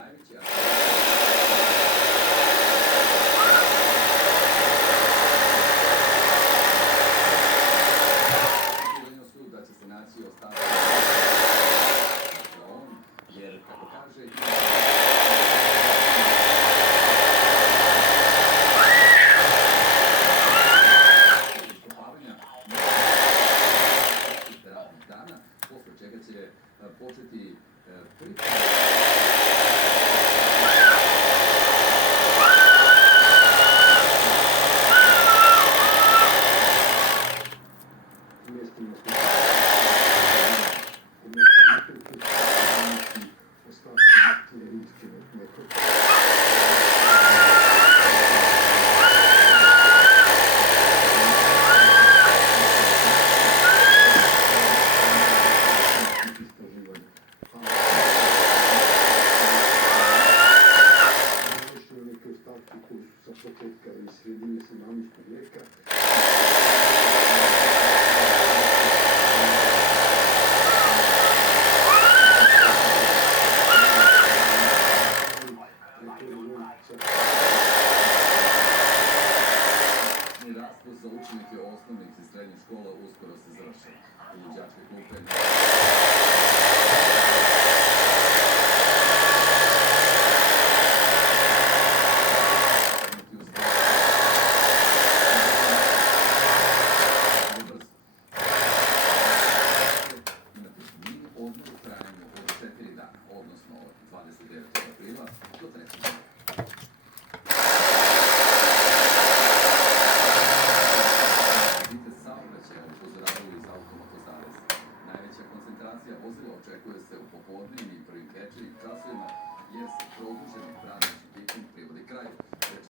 najveći su da će se naći ostatak jer, kako kaže, iskopavanja radnih dana, posle čega će početi priprema. Sa početka i sredine 17. vijeka. Rasprav za učenike osnovnih i srednjih škola uskoro se završava. U đačke klupe odmor u trajanju od 4 dana, odnosno od 29. aprila do 3.